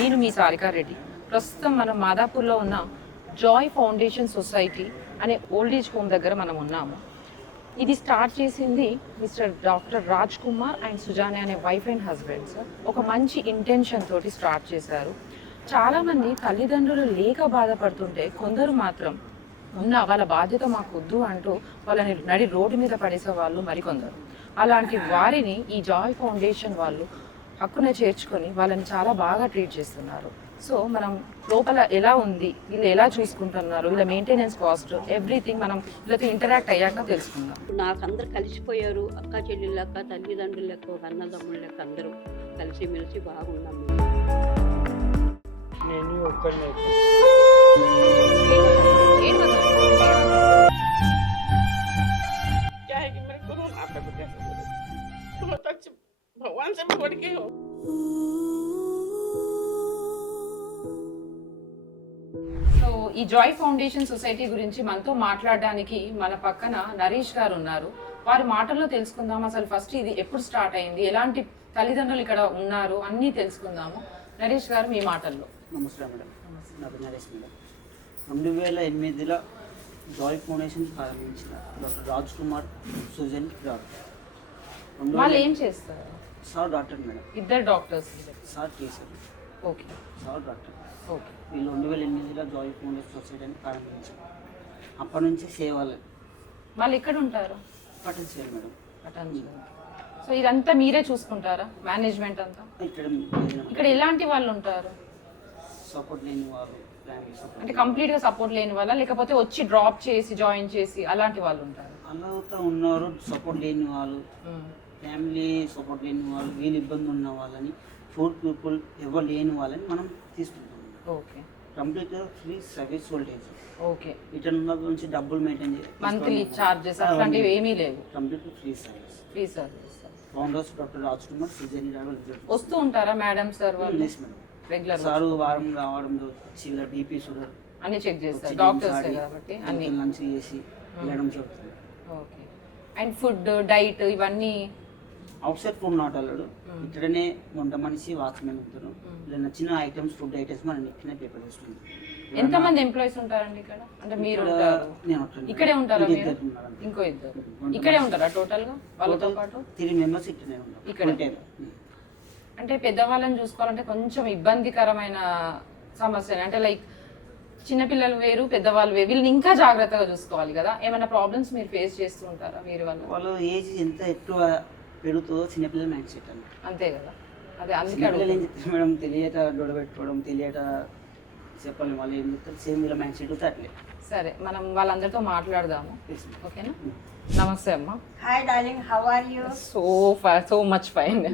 నేను మీ సారికా రెడ్డి. ప్రస్తుతం మనం మాదాపూర్లో ఉన్న జాయ్ ఫౌండేషన్ సొసైటీ అనే ఓల్డ్ ఏజ్ హోమ్ దగ్గర మనం ఉన్నాము. ఇది స్టార్ట్ చేసింది mister doctor Raj Kumar and Suzanne అనే వైఫ్ అండ్ హస్బెండ్స్. ఒక మంచి ఇంటెన్షన్ తోటి స్టార్ట్ చేశారు. చాలామంది తల్లిదండ్రులు లేక బాధపడుతుంటే కొందరు మాత్రం వాళ్ళ బాధ్యత మాకు వద్దు అంటూ వాళ్ళని నడి రోడ్డు మీద పడేసే వాళ్ళు మరికొందరు. అలాంటి వారిని ఈ జాయ్ ఫౌండేషన్ వాళ్ళు హక్కున చేర్చుకొని వాళ్ళని చాలా బాగా ట్రీట్ చేస్తున్నారు. సో మనం లోపల ఎలా ఉంది, వీళ్ళు ఎలా చూసుకుంటున్నారు, వీళ్ళ మెయింటెనెన్స్ కాస్ట్ ఎవ్రీథింగ్ మనం వీళ్ళతో ఇంటరాక్ట్ అయ్యాక తెలుసుకుందాం. నాకు అందరు కలిసిపోయారు, అక్క చెల్లెళ్ళ లెక్క, తల్లిదండ్రుల లెక్క, ఒక అన్నదమ్ముల లెక్క అందరూ కలిసిమెలిసి బాగున్నాం. నేను ఒక్కడిని भगवान से भी बढ़ के हो। సో ఈ జాయ్ ఫౌండేషన్ సొసైటీ గురించి మనతో మాట్లాడడానికి మన పక్కన నరేష్ గారు ఉన్నారు. వారి మాటల్లో తెలుసుకుందాం అసలు ఫస్ట్ ఇది ఎప్పుడు స్టార్ట్ అయింది, ఎలాంటి తల్లిదండ్రులు ఇక్కడ ఉన్నారు అన్నీ తెలుసుకుందాము. నరేష్ గారు మీ మాటల్లో. నమస్కారం మేడం, నాకు నరేష్ మేడం. 2008లో జాయ్ ఫౌండేషన్ ప్రారంభించిన డాక్టర్ రాజ్ కుమార్ సుజన్ డాక్టర్. వాళ్ళు ఏం చేస్తారు? Sir doctor madam. ఇద్దరు doctors. Sir teacher. Okay. Sir doctor. Okay. వీళ్ళు 2008లో జాయ్ ఫౌండేషన్ సొసైటీని ప్రారంభించారు. అప్పటి నుంచి సేవలు. వాళ్ళు ఎక్కడ ఉంటారు? పట్టణ సేవ మేడం. సో ఇదంతా మీరే చూసుకుంటారా, మేనేజ్మెంట్ అంతా? ఇక్కడ ఎలాంటి వాళ్ళు ఉంటారు? సపోర్ట్ లేని వాళ్ళు, ఫ్యామిలీ సపోర్ట్. అంటే కంప్లీట్గా సపోర్ట్ లేని వాళ్ళ, లేకపోతే వచ్చి డ్రాప్ చేసి జాయిన్ చేసి అలాంటి వాళ్ళు ఉంటారు? అలా ఉన్నారు. సపోర్ట్ లేని వాళ్ళు, ఫ్యామిలీ సపోర్ట్ లేని వాళ్ళు, వీళ్ళు ఇబ్బంది ఉన్న వాళ్ళని, ఫుడ్ పీపుల్ ఎవరు లేని వాళ్ళని మనం తీసుకుంటాం. ఓకే. కంప్లీట్గా ఫ్రీ సర్వీస్ వోల్టేజ్. ఓకే. ఇతను నుంచి డబ్బులు మెయింటైన్ చేయాలి, మంత్లీ చార్జెస్ అట్లాంటివి ఏమీ లేవు. Completely free service. Free service. Founders doctor Raj Kumar Sujani వస్తూ ఉంటారా మేడం సార్ వాళ్ళు? రెగ్యులర్ సార్ వారం రావడం వచ్చి బీపీ షుగర్ అన్ని చెక్ చేస్తారు డాక్టర్స్ కాబట్టి అన్ని లంచ్ చేసి వెళ్ళడం జరుగుతుంది. ఓకే. అండ్ ఫుడ్ డైట్ ఇవన్నీ out side food not allowed. ఇక్కడనే వంట మనిషి, వాచ్మెన్ ఉంటారు. ఇలా నచ్చిన ఐటమ్స్, ఫుడ్ ఐటమ్స్ మనం ఇక్కడనే ప్రిపేర్ చేస్తుంది. ఎంతమంది ఎంప్లాయీస్ ఉంటారండి ఇక్కడ? అంటే మీరు ఇక్కడే ఉంటారా? ఇంకో ఇద్దరు ఇక్కడే ఉంటారా టోటల్ గా? వాళ్ళతో పాటు 3 మెంబర్స్ ఇక్కడే ఉంటారు. ఇక్కడ అంటే పెద్దవాళ్ళని చూసుకోవాలంటే కొంచెం ఇబ్బందికరమైన సమస్య. అంటే లైక్ చిన్నపిల్లలు వేరు, పెద్దవాళ్ళు వేరు, వీళ్ళని ఇంకా జాగ్రత్తగా చూసుకోవాలి కదా. ఏమైనా ప్రాబ్లమ్స్ మీరు ఫేస్ చేస్తూ ఉంటారా మీరు? వాళ్ళు ఏజ్ ఎంత ఎక్కువ పెరుగుతుందో చిన్నపిల్లల మైండ్ సెట్ అని. అంతే కదా. అదే అందుకే ఏం చెప్తారు మేడం, తెలియట దొడబెట్టుకోవడం, తెలియట చెప్పాలి, వాళ్ళు ఏం చెప్తారు సేమ్ వీళ్ళ మైండ్ సెట్ అట్లే. సరే, మనం వాళ్ళందరితో మాట్లాడదాము. ఓకేనా? నమస్తే అమ్మా. Hi darling, how are you? So much fine.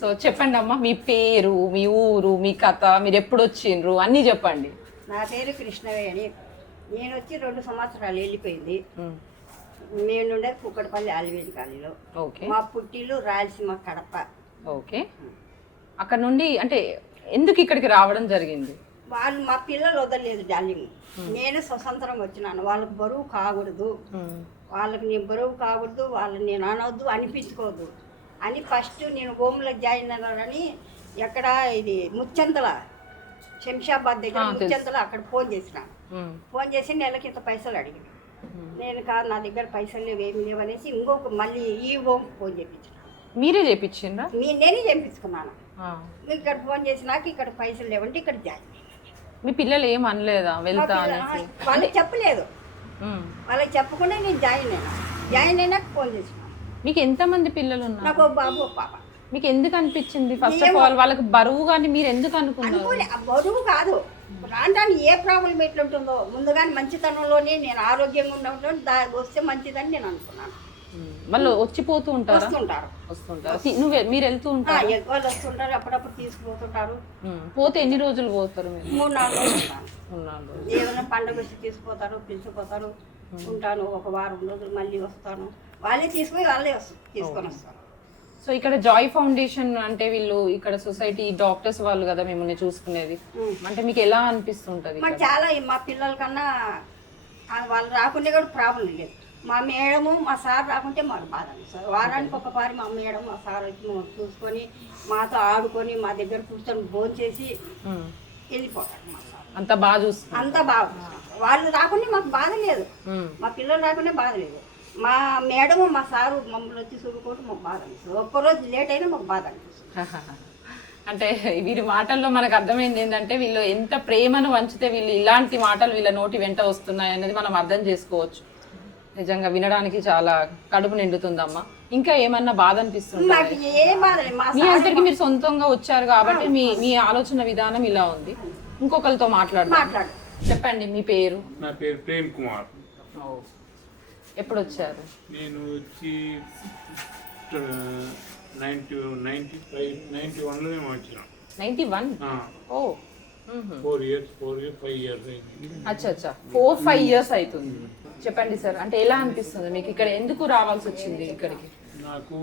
So చెప్పండి అమ్మా, మీ పేరు, మీ ఊరు, మీ కథ, మీరు ఎప్పుడు వచ్చిండ్రు అన్నీ చెప్పండి. నా పేరు కృష్ణవేణి. నేను వచ్చి 2 సంవత్సరాలు వెళ్ళిపోయింది. నేను ఉండేది కుక్కడపల్లి ఆలివేలి కాలనీలో. ఓకే. మా పుట్టిల్లు రాయలసీమ కడప. ఓకే. అక్కడ నుండి అంటే ఎందుకు ఇక్కడికి రావడం జరిగింది? వాళ్ళు మా పిల్లలు వదలలేదు డార్లింగ్. నేను స్వతంత్రం వచ్చినాను. వాళ్ళకి బరువు కాకూడదు, వాళ్ళకి నేను బరువు కాకూడదు, వాళ్ళని నేను అనవద్దు, అనిపించుకోవద్దు అని ఫస్ట్ నేను హోమ్లో జాయిన్ అయ్యానని ఎక్కడ ఇది ముచ్చంతల శంషాబాద్ దగ్గర ముచ్చంతల అక్కడ ఫోన్ చేసిన. ఫోన్ చేసి నెలకి ఇంత పైసలు అడిగి, నేను కాదు నా దగ్గర పైసలు లేవు, ఏమి లేవు అనేసి ఇంకొక మళ్ళీ ఈ హోమ్కి ఫోన్ చేయించిన. మీరే చేయించిండ్రా? నేనే చేయించుకున్నాను. ఇక్కడ ఫోన్ చేసి నాకు ఇక్కడ పైసలు లేవంటే ఇక్కడ జాయిన్. మీ పిల్లలు ఏం అనలేదా వెళ్తా అనేసి? వాళ్ళకి చెప్పలేదు. వాళ్ళకి చెప్పకుండా నేను జాయిన్ అయినాక ఫోన్ చేసిన. మీకు ఎంతమంది పిల్లలు ఉన్నారు? నాకు బాబు పాప. మీకు ఎందుకు అనిపించింది ఫస్ట్ ఆఫ్ ఆల్ వాళ్ళకి బరువు? కానీ మీరు ఎందుకు అనుకున్నారు? బరువు కాదు, రాను ఏ ప్రాబ్లం ఎట్లుంటుందో ముందుగానే మంచితనంలోనే నేను ఆరోగ్యంగా ఉండడం దానికి వస్తే మంచిదని నేను అనుకున్నాను. వాళ్ళు వచ్చిపోతూ ఉంటారు. మీరు వెళ్తూ ఉంటారు? వాళ్ళు వస్తుంటారు, అప్పుడప్పుడు తీసుకుపోతుంటారు. పోతే ఎన్ని రోజులు పోతారు మీరు? 3-4 రోజులు. ఏదైనా పండుగ వచ్చి తీసుకుపోతారు, పిలిచిపోతారు. ఉంటాను, ఒక వారం రోజులు మళ్ళీ వస్తాను. వాళ్ళే తీసుకొని వాళ్ళే తీసుకొని వస్తారు. సో ఇక్కడ జాయ్ ఫౌండేషన్ అంటే వీళ్ళు ఇక్కడ సొసైటీ డాక్టర్స్ వాళ్ళు కదా మిమ్మల్ని చూసుకునేది, అంటే మీకు ఎలా అనిపిస్తుంటది? మాకు చాలా మా పిల్లల కన్నా వాళ్ళు రాకుండా కూడా ప్రాబ్లం లేదు. మా మేడము మా సార్ రాకుంటే మాకు బాధ అనిపిస్తుంది. వారానికి ఒకసారి మా మేడం మా సార్ వచ్చి మమ్మల్ని చూసుకొని మాతో ఆడుకొని మా దగ్గర కూర్చొని భోజనం చేసి వెళ్ళిపోతారు. మా సార్ అంత బాగా చూస్తుంది. అంతా బాగా వాళ్ళు రాకుండా మాకు బాధ లేదు, మా పిల్లలు రాకుండా బాధ లేదు. మా మేడము మా సారు మమ్మల్ని వచ్చి చూడుకోవడం మాకు బాధ అనిపిస్తుంది. ఒక్కరోజు లేట్ అయినా మాకు బాధ అనిపిస్తుంది. అంటే వీరి మాటల్లో మనకు అర్థమైంది ఏంటంటే వీళ్ళు ఎంత ప్రేమను వంచితే వీళ్ళు ఇలాంటి మాటలు వీళ్ళ నోటి వెంట వస్తున్నాయి అనేది మనం అర్థం చేసుకోవచ్చు. నిజంగా వినడానికి చాలా కడుపు నిండుతుందమ్మా. ఇంకా ఏమన్నా బాధ అనిపిస్తుంది? నాకు ఏ బాధ లేదు. మా మీ అందరికి మీరు సొంతంగా వచ్చారు కాబట్టి మీ ఆలోచన విధానం ఇలా ఉంది. ఇంకొకరితో మాట్లాడు. చెప్పండి మీ పేరు. నా పేరు ప్రేమ్ కుమార్. ఎప్పుడు వచ్చారు? నేను వచ్చి 91లోనే వచ్చిన. 91? ఓ 4 years 5 years అయింది. అచ్చా 4-5 years అవుతుంది. చెప్పండి సార్, అంటే ఎలా అనిపిస్తుంది మీకు? ఇక్కడ ఎందుకు రావాల్సి వచ్చింది ఇక్కడికి? నాకు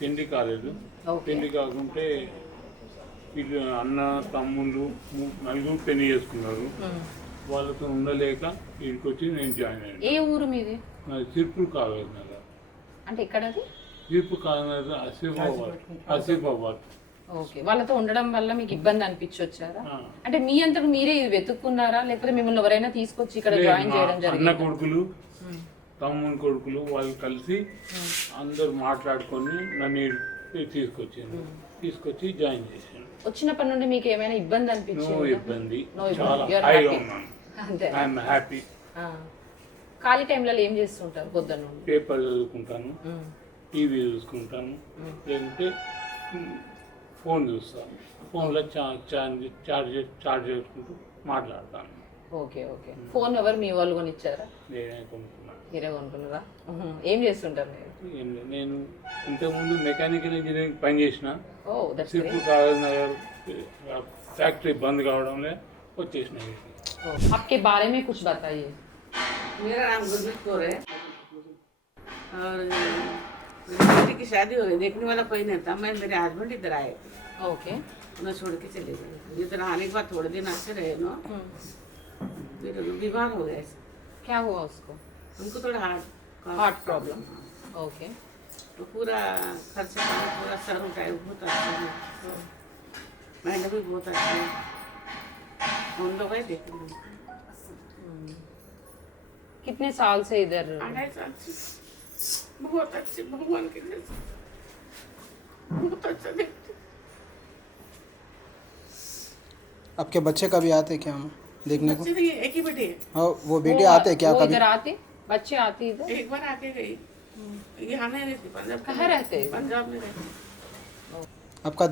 పెళ్లి కాలేదు. పెళ్లి కాకుంటే వీళ్ళు అన్న తమ్ముళ్ళు నలుగురు పెళ్లి చేసుకున్నారు. వాళ్ళతో ఉండలేక వీడికి వచ్చి నేను జాయిన్ అయ్యాను. ఏ ఊరు మీది? సిర్పూర్ కాగజ్ నగర్. అంటే ఎక్కడది? సిర్పూర్ కాగజ్ నగర్ ఆసిఫాబాద్. ఓకే. వాళ్ళతో ఉండడం వల్ల మీకు ఇబ్బంది అనిపించొచ్చారా? అంటే మీ అంతకు మీరే ఇది వెతుక్కున్నారా, లేకపోతే మిమ్మల్ని ఎవరైనా తీసుకొచ్చి ఇక్కడ జాయిన్ చేయడం జరిగింది? అన్న కొడుకులు తమ్ముని కొడుకులు వాళ్ళు కలిసి అందరు మాట్లాడుకొని నన్ను తీసుకొచ్చి జాయిన్ చేశాను. వచ్చినప్పటి నుండి మీకు ఏమైనా ఇబ్బంది అనిపించింది? నో ఇబ్బంది, చాలా హాయిగా ఉన్నాను. అంతే. I'm happy. ఖాళీ టైంలలో ఏం చేస్తుంటారు? పొద్దున్న నుండి పేపర్ చదువుకుంటాను, టీవీ చూసుకుంటాను, లేదంటే ఫోన్ చూస్తాను. ఫోన్లో చార్జ్ చేసుకుంటూ మాట్లాడతాను. ఓకే. ఫోన్ ఎవరు మీ వాళ్ళు కొనిచ్చారా? నేనే కొనుక్కున్నాను. మీరే కొనుక్కున్నారా? ఏం చేస్తుంటారు మీరు? ఏం లేదు, నేను ఇంతకుముందు మెకానికల్ ఇంజనీరింగ్ పని చేసిన. సిర్పూర్ కాగజ్ నగర్ ఫ్యాక్టరీ బంద్ కావడంలో వచ్చేసిన. आपके बारे में कुछ बताइए. मेरा नाम गुरमीत कौर है और मेरी बेटी की शादी हो गई. देखने वाला कोई नहीं था. मैं मेरे हस्बैंड इधर आए. ओके. उन्हें छोड़ के चले गए. इधर आने के बाद थोड़े दिन अच्छे रहे ना, फिर बीमार हो गए. क्या हुआ उसको? उनको थोड़ा हार्ट प्रॉब्लम. ओके. तो पूरा खर्चा पूरा सर उठाए. बहुत अच्छा है, मैंने भी बहुत अच्छा है. उन लोग है देखने. कितने साल से इधर? 2.5 साल से. बहुत अच्छे, भगवान के जैसे बहुत अच्छा देखते. आपके बच्चे कभी आते क्या हम देखने को? बच्चे नहीं, एक ही बेटी है. हाँ, वो बेटे आते क्या वो कभी? इधर आते? बच्चे आते इधर? एक बार आके गई. यहाँ नहीं रहती, पंजाब. कहाँ रहते हैं? पंजाब में रहती. आपका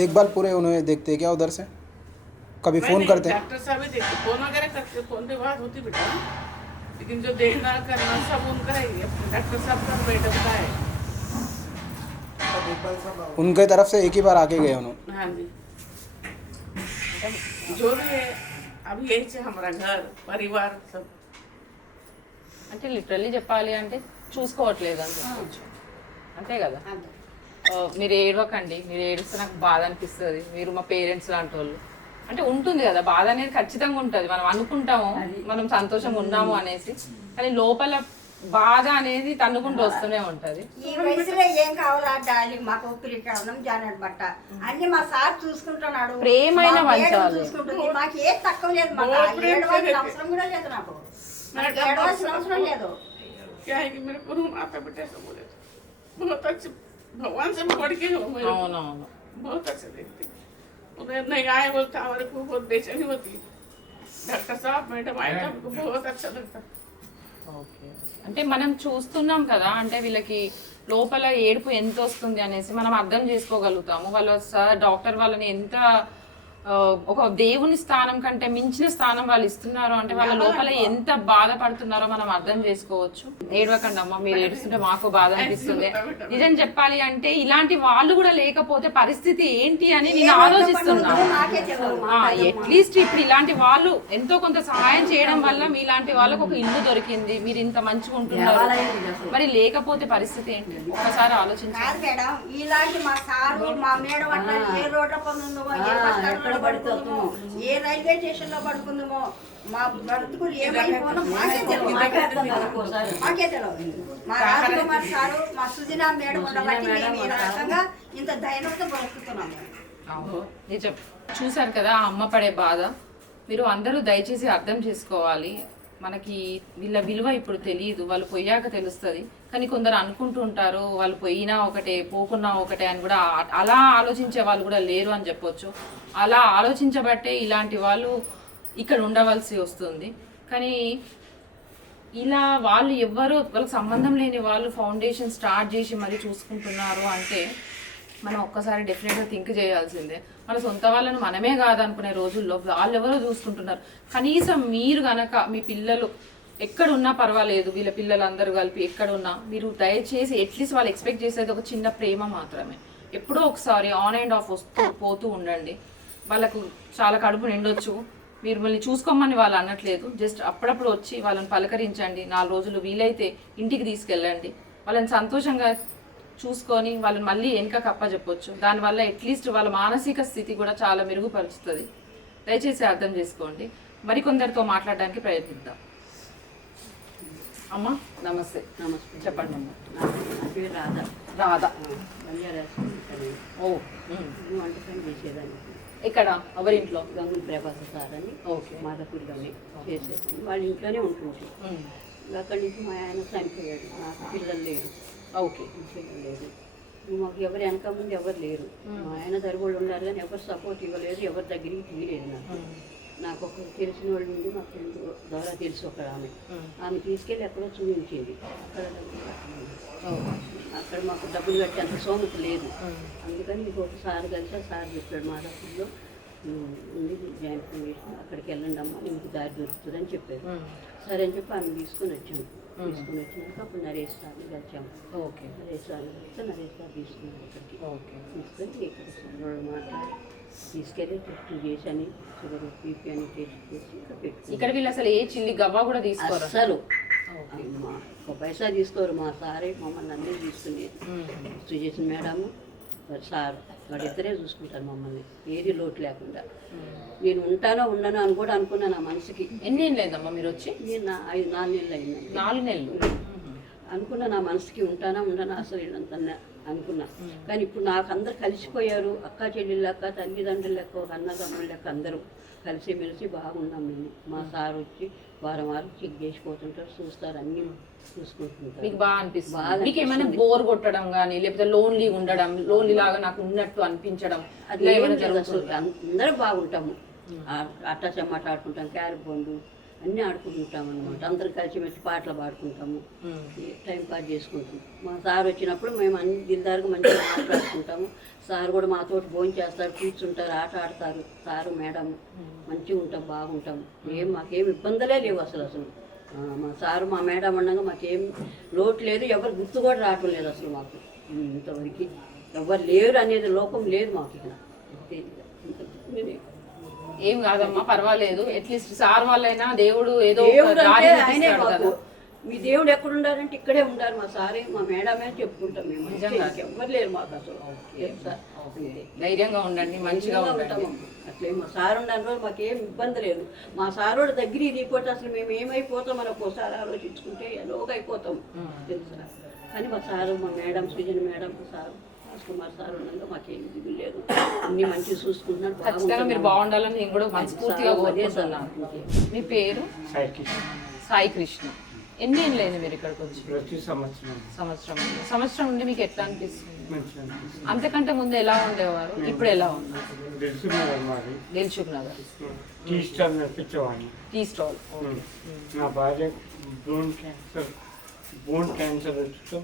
देखभाल पूरे उन्हें देखते हैं क्या उधर से? कभी फोन करते हैं? डॉक्टर साहब ही देखते. फोन वगैरह करते. फोन पे बात होती बेटा, लेकिन जो देखना करना सब उनका ही है. डॉक्टर साहब का मैडम का है. उनके तरफ से एक ही बार आके गए उन्होंने? हाँ जी. जो भी है अब यही है हमारा घर परिवार सब. అంటే లిటరల్లీ చెప్పాలి అంటే చూసుకోవట్లేదు అని చెప్పొచ్చు. అంతే కదా? మీరు ఏడవకండి. మీరు ఏడిస్తే నాకు బాధ అనిపిస్తుంది. మీరు మా పేరెంట్స్ లాంటి వాళ్ళు. అంటే ఉంటుంది కదా బాధ అనేది, ఖచ్చితంగా ఉంటుంది. మనం అనుకుంటాము మనం సంతోషంగా ఉన్నాము అనేసి, కానీ లోపల బాధ అనేది తన్నుకుంటూ వస్తూనే ఉంటది. ఈ వయసులో ఏం కావాలా డార్లింగ్, మాకు ఉప్పిరికావడం జానెట్ బట్ట అన్ని మా సార్ చూసుకుంటున్నాడు. ప్రేమైన మా మేడం వంచాలి. చూసుకుంటుంది. మాకు ఏది తక్కువ లేదు. మాకు ఏడవలసిన అవసరం కూడా లేదు. నాకు ఏడవలసిన అవసరం లేదు. क्या है कि मेरे को माता बेटा सब बोले बहुत अच्छे, भगवान से बढ़ के हो. అవునవును. बहुत अच्छे देखते. उन्हें नहीं आए बोलता हमारे को बहुत बेचैनी होती. डॉक्टर साहब मैडम आए तो हमको बहुत अच्छा लगता. ఓకే. అంటే మనం చూస్తున్నాం కదా, అంటే వీళ్ళకి లోపల ఏడుపు ఎంత వస్తుంది అనేసి మనం అర్థం చేసుకోగలుగుతాము. వాళ్ళ డాక్టర్ వాళ్ళని ఎంత ఒక దేవుని స్థానం కంటే మించిన స్థానం వాళ్ళు ఇస్తున్నారు అంటే వాళ్ళ లోపల ఎంత బాధపడుతున్నారో మనం అర్థం చేసుకోవచ్చు. ఏడవకండి అమ్మ, మీరు ఏడుస్తుంటే మాకు బాధ అనిపిస్తుంది. నిజం చెప్పాలి అంటే ఇలాంటి వాళ్ళు కూడా లేకపోతే పరిస్థితి ఏంటి అని నేను ఆలోచిస్తున్నాను. అట్లీస్ట్ ఇప్పుడు ఇలాంటి వాళ్ళు ఎంతో కొంత సహాయం చేయడం వల్ల మీలాంటి వాళ్ళకు ఒక ఇల్లు దొరికింది, మీరు ఇంత మంచిగా ఉంటున్నారు. మరి లేకపోతే పరిస్థితి ఏంటి ఒక్కసారి ఆలోచించాలి. మేడం ఇలాంటి మా సారు మా మేడం అట్లా ఏ రోడ్ల పని ఉందో ఏ బస్ స్టాండ్ ఎక్కడ పడుకుందామో, ఏ రైల్వే స్టేషన్లో పడుకుందామో, మా బ్రతుకులు ఏమైపోనో మాకే తెలియదు. మాకే తెలియదు. మా రాజకుమార్ సారు, మా సుజనా మేడం ఉండబట్టి మేము ఈ రకంగా ఇంత ధైర్యంతో బ్రతుకుతున్నాము. నిజం. చూశారు కదా ఆ అమ్మ పడే బాధ. మీరు అందరూ దయచేసి అర్థం చేసుకోవాలి. మనకి వీళ్ళ విలువ ఇప్పుడు తెలియదు, వాళ్ళు పోయాక తెలుస్తుంది. కానీ కొందరు అనుకుంటూ ఉంటారు వాళ్ళు పోయినా ఒకటే పోకున్నా ఒకటే అని కూడా అలా ఆలోచించే వాళ్ళు కూడా లేరు అని చెప్పొచ్చు. అలా ఆలోచించబట్టే ఇలాంటి వాళ్ళు ఇక్కడ ఉండవలసి వస్తుంది. కానీ ఇలా వాళ్ళు ఎవ్వరూ వాళ్ళకి సంబంధం లేని వాళ్ళు ఫౌండేషన్ స్టార్ట్ చేసి మరీ చూసుకుంటున్నారు అంటే మనం ఒక్కసారి డెఫినెట్గా థింక్ చేయాల్సిందే. మన సొంత వాళ్ళని మనమే కాదనుకునే రోజుల్లో వాళ్ళు ఎవరో చూసుకుంటున్నారు. కనీసం మీరు కనుక మీ పిల్లలు ఎక్కడున్నా పర్వాలేదు, వీళ్ళ పిల్లలందరూ కలిపి ఎక్కడున్నా మీరు దయచేసి అట్లీస్ట్ వాళ్ళు ఎక్స్పెక్ట్ చేసేది ఒక చిన్న ప్రేమ మాత్రమే. ఎప్పుడో ఒకసారి ఆన్ అండ్ ఆఫ్ వస్తూ పోతూ ఉండండి. వాళ్ళకు చాలా కడుపు నిండొచ్చు, మీరు మళ్ళీ చూసుకోమని వాళ్ళు అనట్లేదు. జస్ట్ అప్పుడప్పుడు వచ్చి వాళ్ళని పలకరించండి. 4 రోజులు వీలైతే ఇంటికి తీసుకెళ్ళండి. వాళ్ళని సంతోషంగా చూసుకొని వాళ్ళని మళ్ళీ వెనక అప్పచెప్పొచ్చు. దానివల్ల అట్లీస్ట్ వాళ్ళ మానసిక స్థితి కూడా చాలా మెరుగుపరుస్తుంది. దయచేసి అర్థం చేసుకోండి. మరికొందరితో మాట్లాడడానికి ప్రయత్నిద్దాం. అమ్మ నమస్తే. నమస్తే. చెప్పండి అమ్మ. నా పేరు రాధా. రాధా. ఓ వంట పని చేసేదాన్ని. ఇక్కడ ఎవరింట్లో? గంగుల ప్రభాస సార్ అని ఓకే. మాధపూర్లోనే చేసేది. వాళ్ళ ఇంట్లోనే ఉంటుంటే అక్కడి నుంచి మా ఆయన చనిపోయాడు. నాకు పిల్లలు లేరు. ఓకే. పిల్లలు లేరు. మాకు ఎవరు వెనక ముందు ఎవరు లేరు. మా ఆయన దరుగుళ్ళు ఉన్నారు కానీ ఎవరు సపోర్ట్ ఇవ్వలేదు, ఎవరి దగ్గరికి తీయలేదు. నాకు ఒక తెలిసిన వాళ్ళు ఉంది, మా ఫ్రెండ్ ద్వారా తెలిసి ఒక ఆమె తీసుకెళ్ళి ఎక్కడో చూపించేది. అక్కడ మాకు డబ్బులు కట్టి అంత సోముకు లేదు. అందుకని ఇంకొక సార్ కలిసి ఆ సార్ చెప్పాడు మాదాపూర్లో ఉంది జాయింట్ ఫౌండేషన్, అక్కడికి వెళ్ళండి అమ్మా మీకు దారి దొరుకుతుంది అని చెప్పారు. సరే అని చెప్పి ఆమె తీసుకుని వచ్చాము. తీసుకుని వచ్చినాక అప్పుడు నరేష్ సార్ని కలిసాము. ఓకే. నరేష్ సార్ని కలిస్తే నరేష్ సార్ తీసుకున్నాను ఇక్కడికి. ఓకే. తీసుకొని ఇక్కడ సార్ మాట్లాడి తీసుకెళ్ళి టెస్ట్ చేసి అని షుగర్ బీపీ అని టెస్ట్ చేసి ఇక్కడ పెట్టుకుని ఇక్కడ వీళ్ళు అసలు ఏ చిల్లి గవ్వ కూడా తీసుకోరు అసలు ఒక పైసా తీసుకోరు. మా సారే మమ్మల్ని అందరూ తీసుకునేది. చేసిన మేడము సార్ వాళ్ళిద్దరే చూసుకుంటారు మమ్మల్ని, ఏది లోటు లేకుండా. నేను ఉంటానో ఉండనో అని కూడా అనుకున్నాను నా మనసుకి. ఎన్ని ఏళ్ళు అయిందమ్మా మీరు వచ్చి? నేను 4 నెలలు అయింది. 4 నెలలు అనుకున్నా నా మనసుకి ఉంటానా ఉండనా అసలు వీళ్ళంతా అనుకున్నా. కానీ ఇప్పుడు నాకు అందరు కలిసిపోయారు. అక్క చెల్లెళ్ళ లెక్క, తల్లిదండ్రుల లెక్క, ఒక అన్నదమ్ముల లెక్క అందరూ కలిసిమెలిసి బాగున్నాం మేము. మా సార్ వచ్చి వారం చెక్ చేసిపోతుంటారు, చూస్తారు, అన్నీ చూసుకుంటుంటారు. మీకు బాగా అనిపిస్తుంది? మీకు ఏమైనా బోర్ కొట్టడం కానీ లేకపోతే లోన్లీ ఉండడం, లోన్లీ లాగా నాకు ఉన్నట్టు అనిపించడం అది ఏమైనా జరుగుతుంది? అందరూ బాగుంటాము. అట్టా చెమ్మాట ఆడుకుంటాం, క్యారమ్ బోర్డు అన్నీ ఆడుకుంటుంటాం అనమాట. అందరం కలిసిమెలిసి పాటలు పాడుకుంటాము, టైం పాస్ చేసుకుంటాం. మా సార్ వచ్చినప్పుడు మేము అన్ని దిల్దారుగా మంచిగా మాట్లాడుకుంటాము. సార్ కూడా మాతో భోజనం చేస్తారు, కూర్చుంటారు, ఆట ఆడతారు. సారు మేడం మంచిగా ఉంటాం, బాగుంటాం. మాకేం ఇబ్బందులే లేవు అసలు. మా సారు మా మేడం ఉండగా మాకేం లోటు లేదు, ఎవరు గుర్తు కూడా రావటం లేదు అసలు మాకు. ఇంతవరకు ఎవరు లేరు అనేది లోపం లేదు మాకు ఇక్కడ. ఏం కాదమ్మా, పర్వాలేదు. అట్లీస్ట్ సార్ వాళ్ళైనా దేవుడు ఏదో ఆయనే మాకు. మీ దేవుడు ఎక్కడ ఉండాలంటే ఇక్కడే ఉండాలి. మా సారే మా మేడమే చెప్పుకుంటాం మేము. ఎవరు లేరు మాకు అసలు. ధైర్యంగా ఉండండి, మంచిగా ఉంటాము. అట్లే మా సార్ ఉండాలి రోజు మాకేం ఇబ్బంది లేదు. మా సారోడు దగ్గర దిగిపోతే అసలు మేము ఏమైపోతాం అని ఒక్కోసారి ఆలోచించుకుంటే ఎలాగో అయిపోతాం తెలుసా. కానీ మా సారు, మా మేడం, సుజన మేడం, సారు కుమార్ సార్ ఉండగా మాకేం దిగులు లేదు, అన్ని మంచిగా చూసుకుంటున్నారు. ఖచ్చితంగా మీరు బాగుండాలని నేను కూడా మనస్ఫూర్తిగా కోరుకుంటున్నాను. మీ పేరు? సాయి కృష్ణ. ఎన్ని ఏళ్ళు అయింది మీరు ఇక్కడికి వచ్చి? సంవత్సరం నుండి మీకు ఎట్లా అనిపిస్తుంది? అంతకంటే ముందు ఎలా ఉండేవారు, ఇప్పుడు ఎలా ఉన్నారు? Dilsukhnagar tea stall. నా భార్య బోన్ క్యాన్సర్ వచ్చి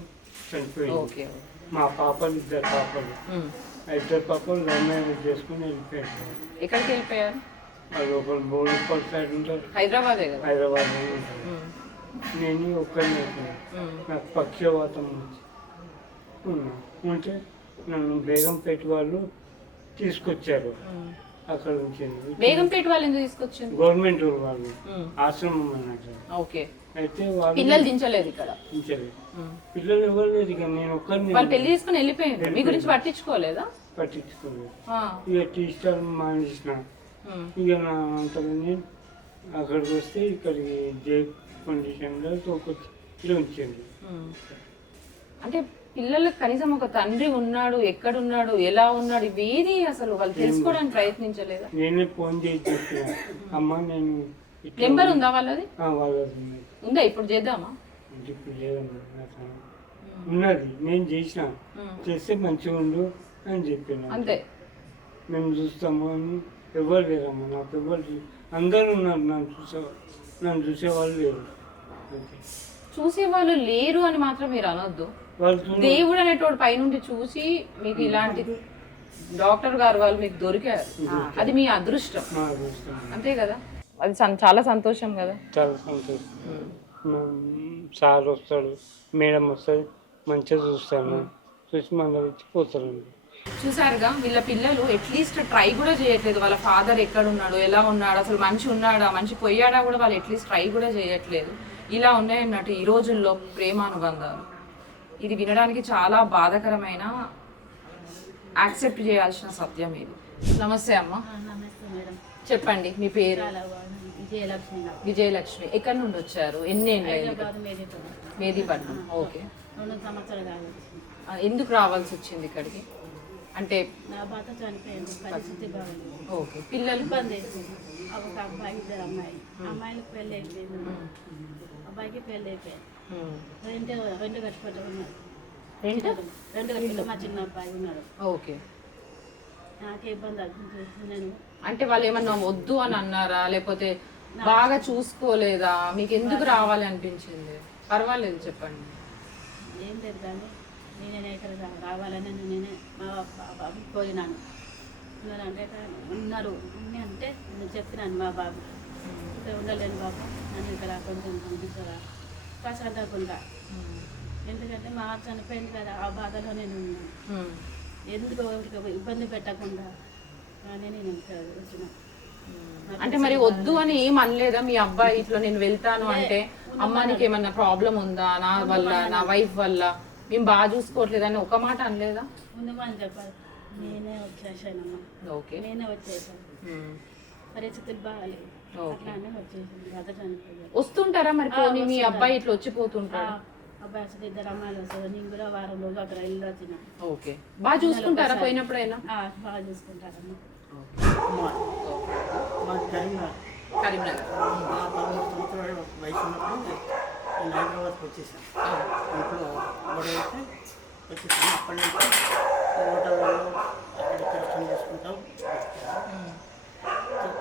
చనిపోయింది. మా పాపలు 2 పాపలు, 2 పాపలు లవ్ మ్యారేజ్ చేసుకుని వెళ్ళిపోయారు. ఎక్కడికి వెళ్ళిపోయారు? అది ఒకరు బోర్డుపల్లి సైడ్ ఉంటారు, హైదరాబాద్ ఉంటారు. నేను ఒక్కరిని నాకు పక్షవాతం ఉంటే నన్ను బేగంపేట వాళ్ళు తీసుకొచ్చారు. అక్కడ నుంచి బేగంపేట వాళ్ళు ఎందుకు తీసుకొచ్చారు? గవర్నమెంట్ వాళ్ళు ఆశ్రమం అన్నట్టు. ఓకే. అయితే వాళ్ళు పిల్లలు దించలేదు ఇక్కడ? పిల్లలు ఎవరు లేదు. ఇక నేను ఒక్కరిని. వాళ్ళు పెళ్లి తీసుకుని వెళ్ళిపోయింది, మీ గురించి పట్టించుకోలేదా? పట్టించుకోలేదు. ఆ, ఇక తీసుకోవడం మానేసిన. ఉమ్, ఇక నా అంతలో నేను అక్కడికి వస్తే ఇక్కడికి జే కండిషన్లో తోకొచ్చి ఉంచింది. ఉమ్. అంటే పిల్లలకు కనీసం ఒక తండ్రి ఉన్నాడు, ఎక్కడున్నాడు, ఎలా ఉన్నాడు, ఇవేది అసలు వాళ్ళు తెలుసుకోవడానికి ప్రయత్నించలేదా? నేనే ఫోన్ చేసి చెప్పిన, అమ్మ నేను ఇట్లా నెంబర్ ఉందా వాళ్ళది? వాళ్ళది ఉన్నది. ఉందా? ఇప్పుడు చేద్దామా? అంటే ఇప్పుడు లేదమ్మా నాకు ఉన్నది. నేను చేసిన, చేస్తే మంచిగా ఉండు అని చెప్పిన. అంతే. మేము చూస్తాము అని ఎవరు లేరమ్మా, నాకు ఎవరు అందరూ ఉన్నారు, నన్ను చూసేవాళ్ళు లేరు. అంతే. చూసేవాళ్ళు లేరు అని మాత్రం మీరు అనొద్దు. వాళ్ళు దేవుడు అనేటోడు పైనుండి చూసి మీకు ఇలాంటి డాక్టర్ గారు వాళ్ళు మీకు దొరికారు, అది మీ అదృష్టం. మా అదృష్టం. అంతే కదా? అది చాలా సంతోషం కదా. చాలా సంతోషం. సార్ వస్తాడు, మేడం వస్తుంది, మంచిగా చూస్తాను, చూసి మందలు ఇచ్చి పోతారండి. చూసారుగా, వీళ్ళ పిల్లలు అట్లీస్ట్ ట్రై కూడా చేయట్లేదు. వాళ్ళ ఫాదర్ ఎక్కడ ఉన్నాడు, ఎలా ఉన్నాడు, అసలు మనిషి ఉన్నాడా, మనిషి పోయాడా కూడా వాళ్ళు అట్లీస్ట్ ట్రై కూడా చేయట్లేదు. ఇలా ఉన్నాయన్నట్టు ఈ రోజుల్లో ప్రేమానుబంధాలు. ఇది వినడానికి చాలా బాధాకరమైన, యాక్సెప్ట్ చేయాల్సిన సత్యం ఇది. నమస్తే అమ్మ. నమస్తే మేడం. చెప్పండి మీ పేరు? చాలా బాగుంది. విజయలక్ష్మి గారు. విజయలక్ష్మి. ఎక్కడి నుండి వచ్చారు? ఎన్ని ఏళ్ళు అయింది? హైదరాబాద్ మేదీపట్నం. మేదీపట్నం. ఓకే. 2 సంవత్సరాలు కావచ్చు. ఎందుకు రావాల్సి వచ్చింది ఇక్కడికి? అంటే నా భర్త చనిపోయింది, పరిస్థితి బాగుంది. ఓకే. పిల్లలు? ఇబ్బంది అవుతుంది. ఒక అబ్బాయి, 2 అమ్మాయి. అమ్మాయిలకు పెళ్ళి అయిపోయింది, అబ్బాయికి పెళ్ళి అయిపోయింది. రెండు కట్టుబడి ఉన్నారు. రెండు కట్టుబడి మా చిన్న అబ్బాయి ఉన్నాడు. ఓకే. నాకే ఇబ్బంది అవుతుంది. నేను అంటే వాళ్ళు ఏమన్నా వద్దు అని అన్నారా, లేకపోతే బాగా చూసుకోలేదా? మీకు ఎందుకు రావాలి అనిపించింది? పర్వాలేదు చెప్పండి. ఏం లేదు కానీ నేనే ఇక్కడ రావాలని నేనే మా బాబుకి కోరినాను. అంటే ఉన్నారు అన్నీ అంటే నేను చెప్పినాను మా బాబు, ఇక్కడ ఉండలేను బాబు, నన్ను ఇక్కడ కొంచెం పంపించరా ప్రశాంతంగా. ఎందుకంటే మా చనిపోయింది కదా, ఆ బాధలో నేను ఉన్నాను. ఎందుకు ఇబ్బంది పెట్టకుండా నేను ఇక్కడ వచ్చిన. అంటే మరి వద్దు అని ఏం అనలేదా మీ అబ్బాయి? ఇట్లా నేను వెళ్తాను అంటే, అమ్మ నీకు ఏమన్నా ప్రాబ్లం ఉందా, నా వల్ల, నా వైఫ్ వల్ల, మేము బాగా చూసుకోవట్లేదని ఒక మాట అనలేదా? ఉందమని చెప్పాలి. నేనే వచ్చేసానమ్మా. ఓకే. నేనే వచ్చేసాను, పరిస్థితులు బాగాలేదు, అట్లానే వచ్చేసాను. అదే చనిపోయాను. వస్తుంటారా మరి? పోనీ మీ అబ్బాయి ఇట్లా వచ్చిపోతుంటారా? అబ్బాయి అసలు 2 అమ్మాయిలు వస్తారు. నేను కూడా వారం రోజులు అక్కడ ఇల్లు వచ్చిన. ఓకే. బాగా చూసుకుంటారా పోయినప్పుడైనా? బాగా చూసుకుంటారమ్మా. మాది కరీంనగర్. కరీంనగర్. 13 సంవత్సరాల వయసు ఉన్నప్పుడు నేను హైదరాబాద్కి వచ్చేసాను. ఇంట్లో గొడవ అయితే వచ్చేసాను. అప్పటి నుంచి హోటల్లో అక్కడిక్కడ పని చేసుకుంటాం.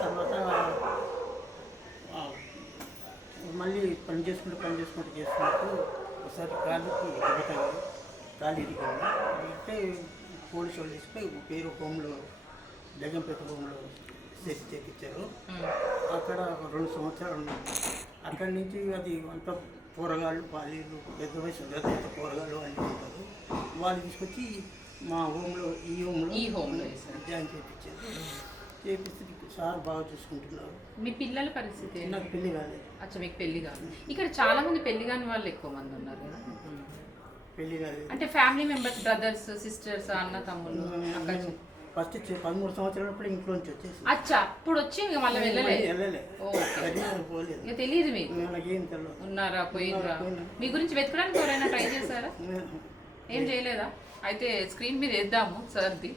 తర్వాత మళ్ళీ పని చేసుకుంటూ చేస్తున్నప్పుడు ఒకసారి కాలుకి దెబ్బ తగిలి, కాలు ఇరిగింది. అంటే పోలీసు వాళ్ళు తీసుకుని పేరు హోమ్లో, జగంపేట హోమ్లో చేయించారు. అక్కడ 2 సంవత్సరాలు ఉన్నాం. అక్కడి నుంచి అది అంత కూరగాయలు, పాలీలు, పెద్ద వయసు కూరగాయలు అన్నీ ఉంటారు. వాళ్ళు తీసుకొచ్చి మా హోమ్లో, ఈ హోమ్లో జాయిన్ చేయించారు. చేపిస్తే సార్ బాగా చూసుకుంటున్నారు. మీ పిల్లల పరిస్థితి? నాకు పెళ్లి కాలేదు. అచ్చా, మీకు పెళ్లి కాదు. ఇక్కడ చాలా మంది పెళ్లి కాని వాళ్ళు ఎక్కువ మంది ఉన్నారు కదా. పెళ్లి కాలేదు అంటే ఫ్యామిలీ మెంబర్స్, బ్రదర్స్, సిస్టర్స్, అన్న తమ్ముళ్ళు, అక్క ఫస్ట్ 13 సంవత్సరాలప్పుడు ఇంట్లో నుంచి వచ్చేసి. అచ్చా, అప్పుడు వచ్చి ఇంకా మళ్ళీ వెళ్ళలేదు. పోలేదు. ఇక తెలియదు మీకు నాకేం తెలియదు. ఉన్నారా, పోయినరా? మీ గురించి వెతకడానికి ఎవరైనా ట్రై చేశారా? ఏం చేయలేదా? అయితే స్క్రీన్ మీద వేద్దాము సార్ది.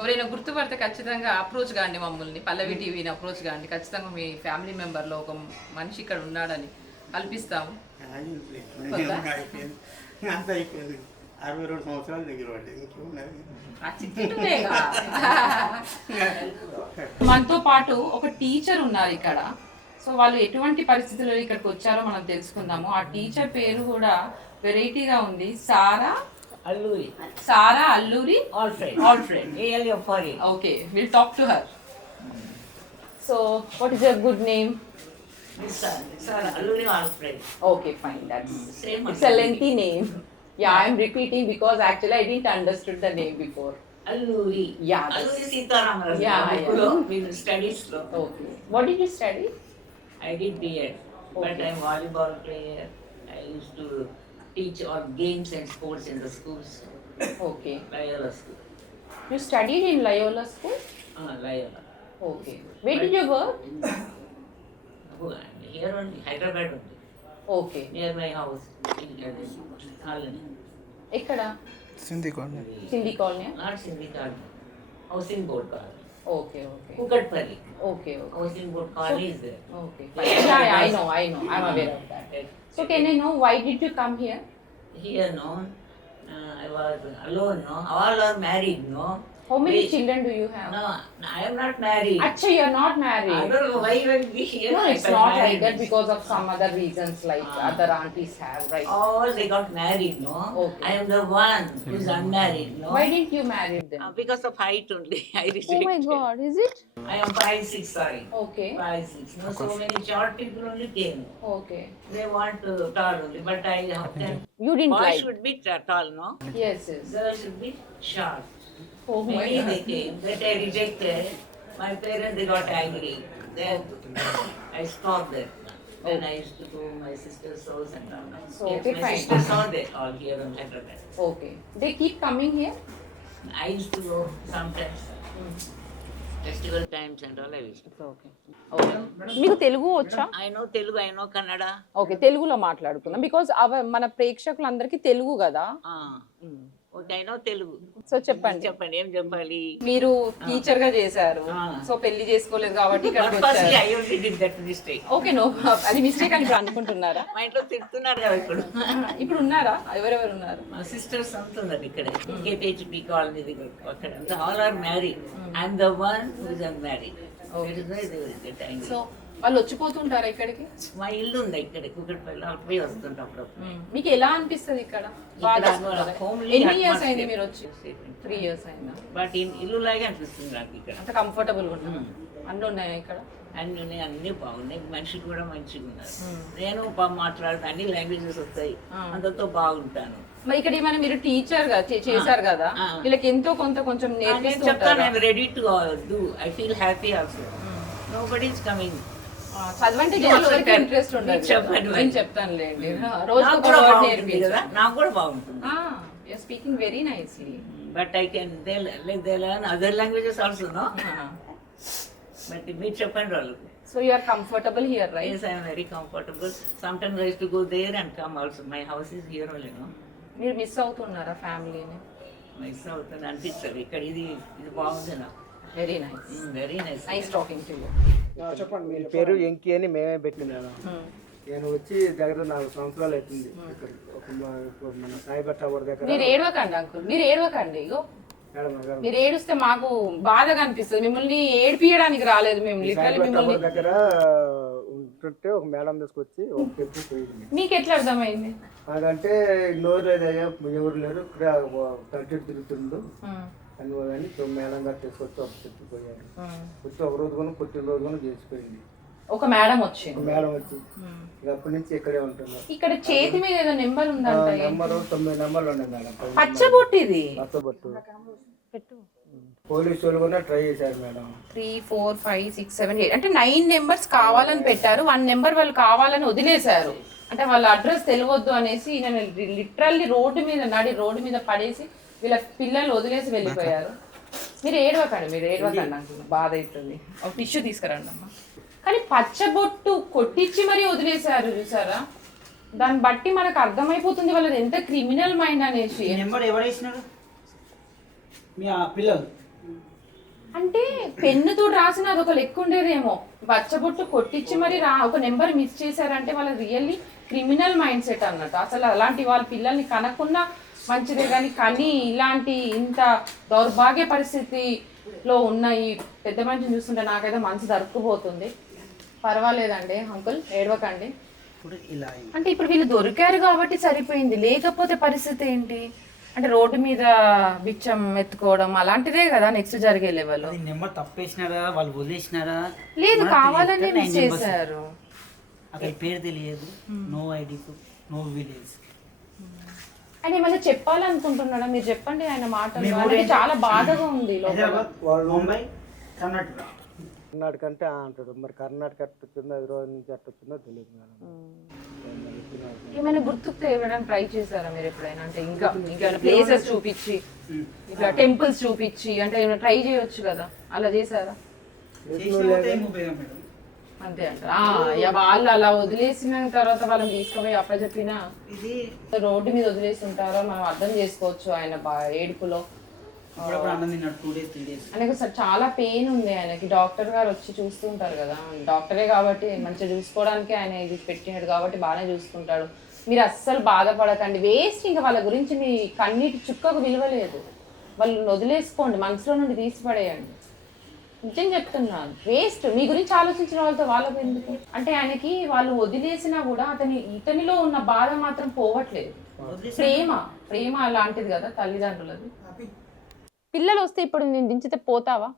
ఎవరైనా గుర్తుపడితే ఖచ్చితంగా అప్రోచ్ కాండి మమ్మల్ని, పల్లవి టీవీని అప్రోచ్ కాండి. ఖచ్చితంగా మీ ఫ్యామిలీ మెంబర్లో ఒక మనిషి ఇక్కడ ఉన్నాడని కల్పిస్తాము. అంత అయిపోయింది. 62 సంవత్సరాలు దగ్గర పడ్డది. మనతో పాటు ఒక టీచర్ ఉన్నారు ఇక్కడ. సో వాళ్ళు ఎటువంటి పరిస్థితుల్లో ఇక్కడికి వచ్చారో మనం తెలుసుకుందాము. ఆ టీచర్ పేరు కూడా వెరైటీగా ఉంది. Sara Alluri Alfred. Okay, will talk to her. So what is your good name? Alluri Alfred. Okay, fine. That's Same it's a lengthy name. Yeah, I'm repeating because actually I didn't understood the name before. Alluri. Yeah. Alluri Sitaramarasu. Yeah. We studied slow. Okay. What did you study? I did B.Ed, but I'm volleyball player. I used to teach all games and sports in the schools. Okay. Loyola school. You studied in Loyola School? Loyola. Okay. Where did you work? Here only, Hyderabad only. Okay. Near my house in colony. Ekkada? Sindhi कौन है Sindhi colony? Not Sindhi colony. Housing board colony. Okay, okay. Kukatpalli. Okay, okay. Housing board colony is there. Okay. Yeah, I know. I'm aware of that. So can I know why did you come here? Here, no, I was alone, no. All are married, no. How many We- children do you have? No, I am not married. Actually, you're not I married. don't know why you will be here. No, if it's I'm not like married. that because of some other reasons like Ah. other aunties have, right? All they got married, no. Okay. I am the one who is unmarried, no. Why didn't you marry them? Because of height only, I Oh rejected. my God, is it? I am 5'6", sorry. Okay, 5'6". No, so many short people only came. okay. They want tall only, but I have them. You didn't Boys like? should be tall, no. Yes, yes. Girls should be short. Oh my Many they God. came, that I rejected. My parents, they got angry. Then I stopped that. Then I used to go to my sister's house and all. So, Yes, okay, my fine. sisters are there, all here in Hyderabad. Okay. They keep coming here? I used to go sometimes. Festival times and all I used to. Okay okay మీకు తెలుగు వచ్చా? I know Telugu, I know Kannada. Okay తెలుగులో మాట్లాడుకుందాం because మన ప్రేక్షకులందరికీ తెలుగు కదా. Okay, I know Telugu. So చెప్పండి చెప్పండి ఏం చెప్పాలి. మీరు టీచర్ గా చేశారు Ah. సో పెళ్లి చేసుకోలేదు కాబట్టి ఇక్కడికి Purposely వచ్చారు. I only did that mistake. Okay no అది మిస్టేక్ అని ఇప్పుడు అనుకుంటున్నారా? మా ఇంట్లో తిడుతున్నారు కదా ఇప్పుడు. ఇప్పుడు ఉన్నారా? ఎవరెవరు ఉన్నారు? మా సిస్టర్స్ అంతా ఉన్నారు ఇక్కడ కేపీహెచ్పి కాలనీ దగ్గర అక్కడ అంతా all are married. I'm the one who is unmarried. So వాళ్ళు వచ్చిపోతుంటారా ఇక్కడికి? మా ఇల్లు ఉంది ఇక్కడ కుక్కటిపల్లి అక్కడ పోయి వస్తుంటాం అప్పుడు. మీకు ఎలా అనిపిస్తుంది ఇక్కడ? ఎన్ని ఇయర్స్ అయింది మీరు వచ్చి? 3 years అయిందా? బట్ ఇల్లు లాగే అనిపిస్తుంది నాకు ఇక్కడ. అంత కంఫర్టబుల్ గా ఉంటుంది. అన్నీ ఉన్నాయా ఇక్కడ? అన్ని ఉన్నాయి, అన్ని బాగున్నాయి, మనుషులు కూడా మంచిగా ఉన్నారు. నేను మాట్లాడుతాను, అన్ని లాంగ్వేజెస్ వస్తాయి, అందరితో బాగుంటాను. మరి ఇక్కడ ఏమైనా మీరు టీచర్ గా చేశారు కదా, వీళ్ళకి ఎంతో కొంత కొంచెం నేను నేర్పిస్తూ చెప్తాను, ఉంటారా? I'm ready to do. I feel happy also. Nobody is coming. చదవంటే ఎవరికి ఇంట్రెస్ట్ ఉండదు. చెప్పండి మరి. నేను చెప్తానులేండి. రోజు నాకు ఒక కూడా వర్డ్ బాగుంటుంది నేర్పించు. కదా, నాకు కూడా బాగుంటుంది. You are speaking very nicely. But I can they learn other languages also, no. But మీరు చెప్పండి వాళ్ళకు. So you are comfortable here, right? Yes, I am very comfortable. Sometimes I used to go there and come also. My house is here only, no. మీరు miss అవుతున్నారా ఫ్యామిలీని? Miss అవుతుంది అనిపిస్తుంది ఇక్కడ. ఇది బాగుంది నాకు. Very nice. Very nice. Nice talking to you. చెప్పండి ఈ పేరు ఎంకి అని మేమే పెట్టింది మేడం. నేను వచ్చి దగ్గర 4 సంవత్సరాలు అవుతుంది ఇక్కడికి. మన సాయిబట్ టవర్ దగ్గర. మీరు ఏడవకండి అంకుల్, మీరు ఏడవకండి. ఇగో మేడం మీరు ఏడుస్తే మాకు బాధగా అనిపిస్తుంది. మిమ్మల్ని ఏడిపియడానికి రాలేదు మేము, లిటరల్లీ సాయిబట్ మిమ్మల్ని. టవర్ దగ్గర ఉంటుంటే ఒక మేడం తీసుకొచ్చి ఒక చెప్పి పోయింది. మీకు ఎట్లా అర్థమైంది? అదంటే నోరు లేదయ్యా, ఎవరు లేరు, ఇక్కడ కంటిన్యూ తిరుగుతుండు అని మేడం గారు తీసుకొచ్చి ఒక చెప్పిపోయారు. వచ్చి ఒక రోజు కూడా పుట్టినరోజు కూడా చేసిపోయింది. ఒక మేడం వచ్చింది. ఒక మేడం వచ్చి ఇక అప్పటి నుంచి ఇక్కడే ఉంటున్నాం. ఇక్కడ చేతి మీద ఏదో నెంబర్ ఉందంట. నెంబరు 9 నెంబర్లు ఉన్నాయి మేడం. పచ్చబొట్టు ఇది. పచ్చబొట్టు పెట్టు. పోలీసు వాళ్ళు కూడా ట్రై చేశారు మేడం. 3, 4, 5, 6, 7, 8 అంటే 9 నెంబర్స్ కావాలని పెట్టారు. 1 నెంబర్ వాళ్ళు కావాలని వదిలేశారు. అంటే వాళ్ళ అడ్రస్ తెలియవద్దు అనేసి నేను లిటరల్లీ రోడ్డు మీద పడేసి వీళ్ళ పిల్లలు వదిలేసి వెళ్ళిపోయారు. మీరు ఏడవకండి అంటున్నా, బాధ అవుతుంది. ఒక టిష్యూ తీసుకురండి అమ్మా. కానీ పచ్చబొట్టు కొట్టించి మరీ వదిలేశారు చూసారా? దాన్ని బట్టి మనకు అర్థమైపోతుంది వాళ్ళది ఎంత క్రిమినల్ మైండ్ అనేసి. నెంబర్ ఎవరు వేసినారు? మీ పిల్లలు అంటే పెన్నుతో రాసిన అదొక లెక్క ఉండేదేమో. పచ్చబొట్టు కొట్టించి మరి ఒక నెంబర్ మిస్ చేశారంటే వాళ్ళ రియల్లీ క్రిమినల్ మైండ్ సెట్ అన్నట్టు. అసలు అలాంటి వాళ్ళ పిల్లల్ని కనకుండా మంచిదే, కానీ ఇలాంటి ఇంత దౌర్భాగ్య పరిస్థితిలో ఉన్న ఈ పెద్ద మనిషిని చూస్తుంటే నాకైతే మనసు దరుక్కుపోతుంది. పర్వాలేదండి అంకుల్, ఏడవకండి. అంటే ఇప్పుడు వీళ్ళు దొరికారు కాబట్టి సరిపోయింది, లేకపోతే పరిస్థితి ఏంటి? అంటే రోడ్డు మీద బిచ్చం ఎత్తుకోవడం అలాంటిదే కదా నెక్స్ట్ జరిగే లెవెల్. నెంబర్ తప్పేసినారా, వాళ్ళు వదిలేసినారా? లేదు, కావాలని మిస్ చేశారు. అక్కడ పేరు తెలియదు, నో ఐడి, నో విలేజ్. ఆయన ఏమైనా చెప్పాలనుకుంటున్నాడా? మీరు చెప్పండి ఆయన మాటలు. చాలా బాధగా ఉంది. హైదరాబాద్, ముంబై, కర్ణాటక. కర్ణాటక అంటే అంటాడు, మరి కర్ణాటక ఎట్ట వచ్చిందో హైదరాబాద్ నుంచి ఎట్ట వచ్చిందో తెలియదు మేడం. ఏమైనా గుర్తుకు తేవడానికి ట్రై చేశారా మీరు ఎప్పుడైనా? అంటే ఇంకా ఇంకా ప్లేసెస్ చూపించి ఇట్లా టెంపుల్స్ చూపించి అంటే ఏమైనా ట్రై చేయొచ్చు కదా, అలా చేశారా? అంతే అంట. ఇక వాళ్ళు అలా వదిలేసిన తర్వాత వాళ్ళని తీసుకుపోయి అప్పచెప్పిన ఇది రోడ్డు మీద వదిలేసి ఉంటారో మనం అర్థం చేసుకోవచ్చు. ఆయన ఏడుపులో అన్నం తిన్నాడు 2 days 3 days. ఆయనకు అసలు చాలా పెయిన్ ఉంది. ఆయనకి డాక్టర్ గారు వచ్చి చూస్తుంటారు కదా, డాక్టరే కాబట్టి మంచిగా చూసుకోవడానికి ఆయన ఇది పెట్టినాడు కాబట్టి బాగానే చూసుకుంటాడు. మీరు అస్సలు బాధపడకండి, వేస్ట్. ఇంకా వాళ్ళ గురించి మీ కన్నీటి చుక్కకు విలువలేదు. వాళ్ళని వదిలేసుకోండి, మనసులో నుండి తీసిపడేయండి. నిజం చెప్తున్నాను, వేస్ట్. మీ గురించి ఆలోచించిన వాళ్ళతో వాళ్ళకు ఎందుకు? అంటే ఆయనకి వాళ్ళు వదిలేసినా కూడా ఇతనిలో ఉన్న బాధ మాత్రం పోవట్లేదు. ప్రేమ అలాంటిది కదా తల్లిదండ్రులది. పిల్లలు వస్తే ఇప్పుడు నేను దించితే పోతావా?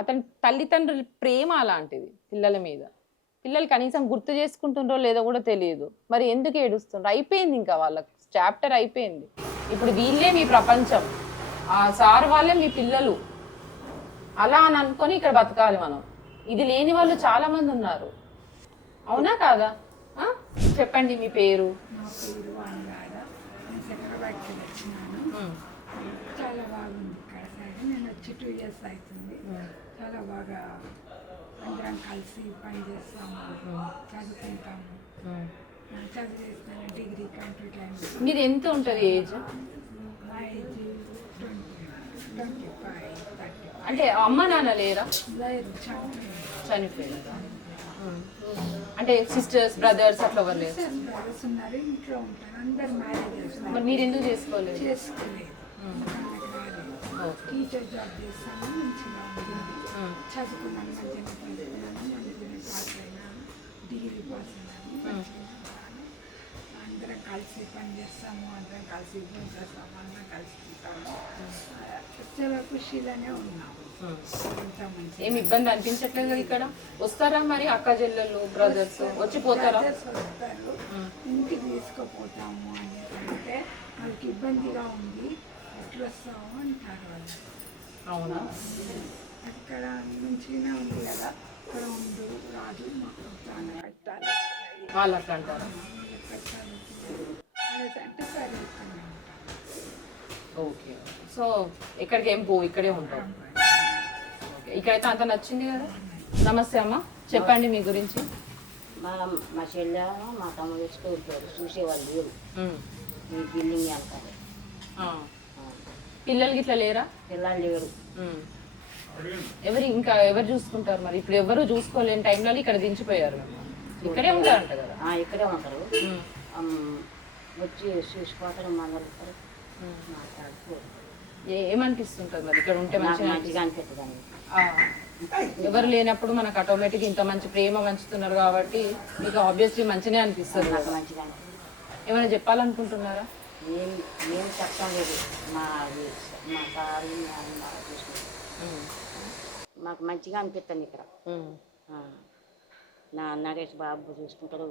అతని తల్లిదండ్రుల ప్రేమ అలాంటిది పిల్లల మీద. పిల్లలు కనీసం గుర్తు చేసుకుంటుండ్రో లేదో కూడా తెలియదు. మరి ఎందుకు ఏడుస్తుండ్రో? అయిపోయింది, ఇంకా వాళ్ళకి చాప్టర్ అయిపోయింది. ఇప్పుడు వీళ్ళే మీ ప్రపంచం, ఆ సార్ వాళ్ళే మీ పిల్లలు. అలా అని అనుకొని ఇక్కడ బతకాలి మనం. ఇది లేని వాళ్ళు చాలా మంది ఉన్నారు, అవునా కాదా? చెప్పండి మీ పేరు. నా పేరు అనురాధ. నేను సెక్రటరీకి వచ్చినాను. చాలా బాగుంది ఇక్కడ సైడ్. నేను వచ్చి 2 years అవుతుంది. చాలా బాగా అందరం కలిసి పని చేస్తాము, చదువుకుంటాము. చదువు చేస్తాను, డిగ్రీ కంప్లీట్ అయింది. మీరు ఎంత ఉంటుంది ఏజ్? మా ఏజ్ 25, 30. అంటే అమ్మ నాన్న లేరా? లేదు, చనిపోయిందా? అంటే సిస్టర్స్ బ్రదర్స్ అట్లా ఎవరు లేరు? బ్రదర్స్ ఉన్నారు, ఇంట్లో ఉంటారు. అందరు మ్యారేజ్ చేస్తున్నారు. మరి మీరు ఎందుకు చేసుకోలేదు? చేసుకోలేదు. టీచర్ జాబ్ చేస్తాను, మంచిగా ఉంది. చదువుకున్నాను, మంచిగా చదువుకున్నాను, మంచిగా పాస్ అయినాను, డిగ్రీ పాస్ అయినాను, మంచిగా ఉన్నాను. అందరం కలిసి పని చేస్తాము, అందరం కలిసి భోజనం చేస్తాము, అందరం కలిసి ఉంటాము. చాలా ఖుషీలోనే ఉన్నాము. ఏమి ఇబ్బంది అనిపించట్లేదు కదా ఇక్కడ? వస్తారా మరి అక్క చెల్లెళ్ళు బ్రదర్స్ వచ్చిపోతారా? వస్తారు, ఇంటికి తీసుకుపోతాము అంటే వాళ్ళకి ఇబ్బందిగా ఉంది, ఎట్లా వస్తాము అంటారు వాళ్ళు. అవునా? అక్కడ మంచిగానే ఉంది కదా, అక్కడ ఉండు రాదు, మాకు చాలా కట్టాలి వాళ్ళు అట్లా అంటారు. అంటే సరే ఇక్కడనే ఉంటాం. ఓకే, సో ఎక్కడికి ఏం పో, ఇక్కడే ఉంటాం. ఇక్కడైతే అంత నచ్చింది కదా. నమస్తే అమ్మ, చెప్పండి మీ గురించి. మా చెల్లె మా తమ్ముడు స్కూల్ చూసేవాళ్ళు లేరు, ఈ బిల్డింగ్ అంటారు. పిల్లలకి ఇట్లా లేరా? పిల్లలు లేరు. ఎవరు చూసుకుంటారు మరి? ఇప్పుడు ఎవరు చూసుకోలేని టైంలో ఇక్కడ దించిపోయారు. ఇక్కడే ఉంటారంట కదా? ఇక్కడే ఉంటారు, వచ్చి చూసిపోతారు, మందలుతారు, మాట్లాడుకోరు. ఏమనిపిస్తుంటుంది మరి ఇక్కడ ఉంటే? మంచిగా అనిపిస్తుంది. ఎవరు లేనప్పుడు మనకు ఆటోమేటిక్ ఇంత మంచి ప్రేమ పంచుతున్నారు కాబట్టి మీకు ఆబ్వియస్లీ మంచిగా అనిపిస్తుంది. మంచిగా ఏమైనా చెప్పాలనుకుంటున్నారా? ఏం చెప్పడం లేదు. మా సారు మాకు మంచిగా అనిపిస్తుంది ఇక్కడ. నా నరేష్ బాబు చూసుకుంటారు.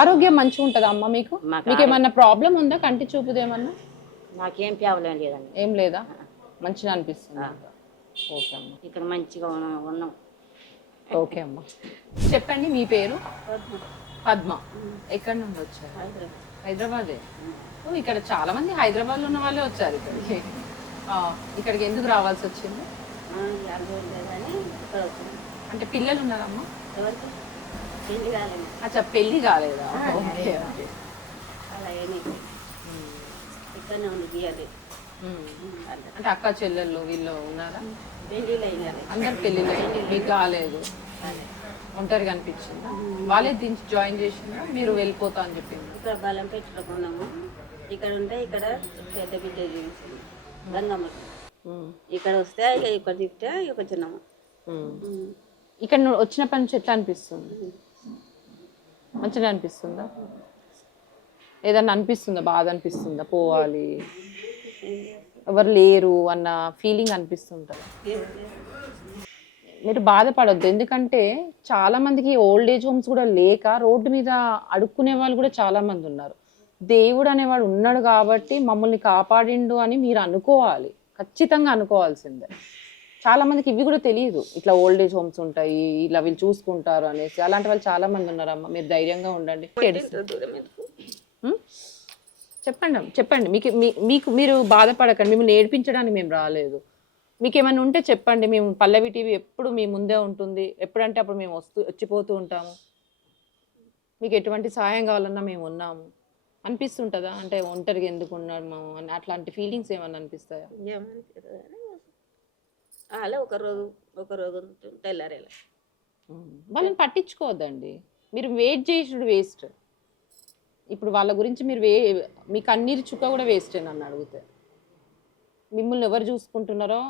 ఆరోగ్యం మంచిగా ఉంటుందా అమ్మ మీకు? మీకు ఏమన్నా ప్రాబ్లం ఉందా? కంటి చూపుదేమన్నా? నాకేం ప్రాబ్లం లేదండి. ఏం లేదా? మంచిగా అనిపిస్తుంది. ఓకే అమ్మ, ఇక్కడ మంచిగా ఉన్నాం. ఓకే అమ్మ, చెప్పండి మీ పేరు. పద్మ. ఎక్కడి నుండి వచ్చారు? హైదరాబాదే. ఇక్కడ చాలా మంది హైదరాబాద్లో ఉన్న వాళ్ళే వచ్చారు ఇక్కడికి. ఇక్కడికి ఎందుకు రావాల్సి వచ్చింది? అంటే పిల్లలు ఉన్నారమ్మా? అచ్చా, పెళ్ళి కాలేదా? Okay okay. అంటే అక్క చెల్లెళ్ళు వీళ్ళు ఉన్నారా? అందరు పెళ్ళిళ్ళు మీకు కాలేదు, ఒంటరిగా అనిపించింది. వాళ్ళే దించి జాయిన్ చేసిందా? మీరు వెళ్ళిపోతా అని చెప్పింది. ఇక్కడ బలం పెట్టుకున్నాము, ఇక్కడ ఉంటే ఇక్కడ పెద్ద బిడ్డ గంగమ్మ. ఇక్కడ వస్తే ఇక్కడ తిప్పితే ఇక్కడ తిన్నాము. ఇక్కడ వచ్చినప్పటి నుంచి ఎట్లా అనిపిస్తుంది? మంచిగా అనిపిస్తుందా? ఏదన్నా అనిపిస్తుందా? బాధ అనిపిస్తుందా? పోవాలి, ఎవరు లేరు అన్న ఫీలింగ్ అనిపిస్తుంటుంది. మీరు బాధపడొద్దు, ఎందుకంటే చాలా మందికి ఓల్డ్ ఏజ్ హోమ్స్ కూడా లేక రోడ్డు మీద అడుక్కునే వాళ్ళు కూడా చాలా మంది ఉన్నారు. దేవుడు అనేవాడు ఉన్నాడు కాబట్టి మమ్మల్ని కాపాడిండు అని మీరు అనుకోవాలి, ఖచ్చితంగా అనుకోవాల్సిందే. చాలా మందికి ఇవి కూడా తెలియదు, ఇట్లా ఓల్డ్ ఏజ్ హోమ్స్ ఉంటాయి, ఇలా వీళ్ళు చూసుకుంటారు అనేసి. అలాంటి వాళ్ళు చాలా మంది ఉన్నారమ్మా. మీరు ధైర్యంగా ఉండండి. చెప్పండి. మీకు మీరు బాధపడకండి. మిమ్మల్ని ఏడిపించడానికి మేము రాలేదు. మీకు ఏమైనా ఉంటే చెప్పండి. మేము పల్లవి టీవీ ఎప్పుడు మీ ముందే ఉంటుంది. ఎప్పుడంటే అప్పుడు మేము వచ్చిపోతూ ఉంటాము. మీకు ఎటువంటి సహాయం కావాలన్నా మేము ఉన్నాము. అనిపిస్తుంటుందా అంటే ఒంటరిగా ఎందుకు ఉన్నాము అని అట్లాంటి ఫీలింగ్స్ ఏమన్నా అనిపిస్తాయా? అలా ఒక రోజు తెల్లారేలా వాళ్ళని పట్టించుకోవద్దండి. మీరు వెయిట్ చేసుడు వేస్ట్. ఇప్పుడు వాళ్ళ గురించి మీరు మీ కన్నీరు చుక్క కూడా వేస్ట్ నన్ను అడిగితే. మిమ్మల్ని ఎవరు చూసుకుంటున్నారో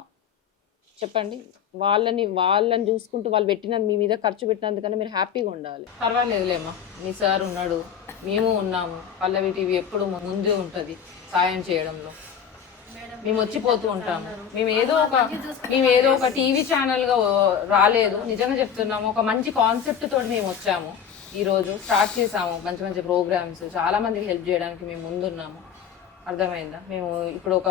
చెప్పండి. వాళ్ళని చూసుకుంటూ వాళ్ళు మీ మీద ఖర్చు పెట్టినందుకన్నా మీరు హ్యాపీగా ఉండాలి. పర్వాలేదులేమ్మా, మీ సార్ ఉన్నాడు, మేము ఉన్నాము. పల్లవి టీవీ ఎప్పుడు ముందే ఉంటుంది సాయం చేయడంలో. మేము వచ్చిపోతూ ఉంటాము. మేము ఏదో ఒక టీవీ ఛానల్గా రాలేదు, నిజంగా చెప్తున్నాము. ఒక మంచి కాన్సెప్ట్ తోటి మేము వచ్చాము. ఈరోజు స్టార్ట్ చేసాము మంచి మంచి ప్రోగ్రామ్స్. చాలా మందికి హెల్ప్ చేయడానికి మేము ముందున్నాము. అర్థమైందా? మేము ఇప్పుడు ఒక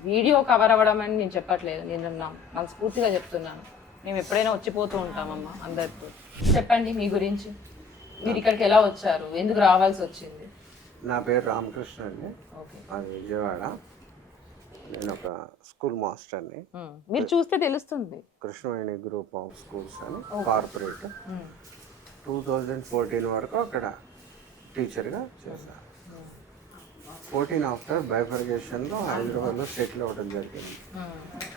వీడియో కవర్ అవ్వడం అని నేను చెప్పట్లేదు, నేను మనస్ఫూర్తిగా చెప్తున్నాను. మేము ఎప్పుడైనా వచ్చిపోతూ ఉంటామమ్మా అందరితో. చెప్పండి మీ గురించి. మీరు ఇక్కడికి ఎలా వచ్చారు, ఎందుకు రావాల్సి వచ్చింది? నా పేరు రామకృష్ణ అండి, అది విజయవాడ. నేను ఒక స్కూల్ మాస్టర్ని. మీరు చూస్తే తెలుస్తుంది. కృష్ణవేణి గ్రూప్ ఆఫ్ స్కూల్స్ అని కార్పొరేట్. 2014 వరకు అక్కడ టీచర్గా చేశాను. 14 ఆఫ్టర్ బైఫర్గేషన్లో హైదరాబాద్లో సెటిల్ అవ్వడం జరిగింది.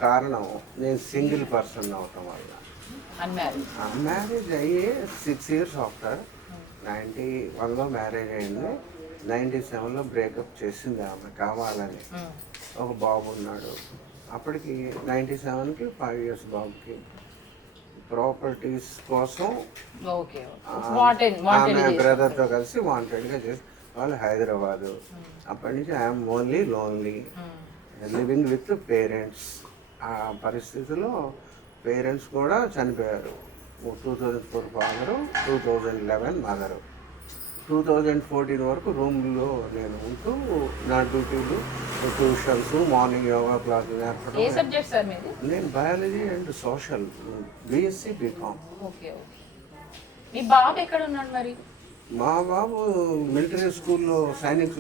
కారణం నేను సింగిల్ పర్సన్ అవటం వల్ల. అన్మ్యారేజ్ అయ్యి 6 years ఆఫ్టర్ 91లో మ్యారేజ్ అయింది. 97లో బ్రేకప్ చేసింది ఆమె కావాలని. ఒక బాబు ఉన్నాడు. అప్పటికి 97కి 5 years బాబుకి. ప్రాపర్టీస్ కోసం ఆమె బ్రదర్తో కలిసి వాంటెడ్గా చేసి వాళ్ళు హైదరాబాదు. అప్పటి నుంచి I'm only lonely living with parents. ఆ పరిస్థితిలో పేరెంట్స్ కూడా చనిపోయారు. 2004 ఫాదరు, 2011 మదరు. 2014 వరకు రూమ్లో నేను ఉంటూ నా డ్యూటీలు, ట్యూషన్స్, మార్నింగ్ యోగా క్లాసులు నేర్పడం. నేను biology and social, BSc, BCom. మీ బాబు ఎక్కడ ఉన్నాడు మరి? మా బాబు మిలిటరీ స్కూల్లో సైనిక్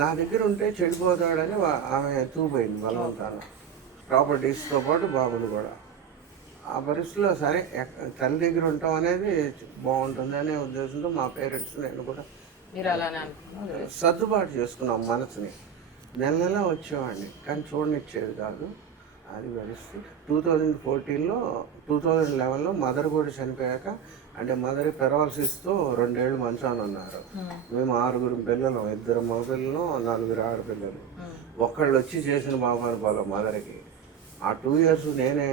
నా దగ్గర ఉంటే చెడిపోతాడని ఆమె ఎత్తుకుపోయింది బలవంతాన, ప్రాపర్టీస్తో పాటు బాబుని కూడా. ఆ పరిస్థితిలో సరే తల్లి దగ్గర ఉంటాం అనేది బాగుంటుంది అనే ఉద్దేశంతో మా పేరెంట్స్ నేను కూడా సర్దుబాటు చేసుకున్నాం మనసుని. నెల వచ్చేవాడిని కానీ చూడనిచ్చేది కాదు. అది పరిస్థితి. 2014లో 2011లో మదర్ కూడా చనిపోయాక, అంటే మదర్ పెరాలసిస్తో 2 ఏళ్ళు మంచాన ఉన్నారు. మేము 6 పిల్లలు, 2 మగపిల్లలు, 4 ఆడపిల్లలు. ఒక్కళ్ళు వచ్చి చేసిన బాబాను పోలే మదర్కి. ఆ 2 years నేనే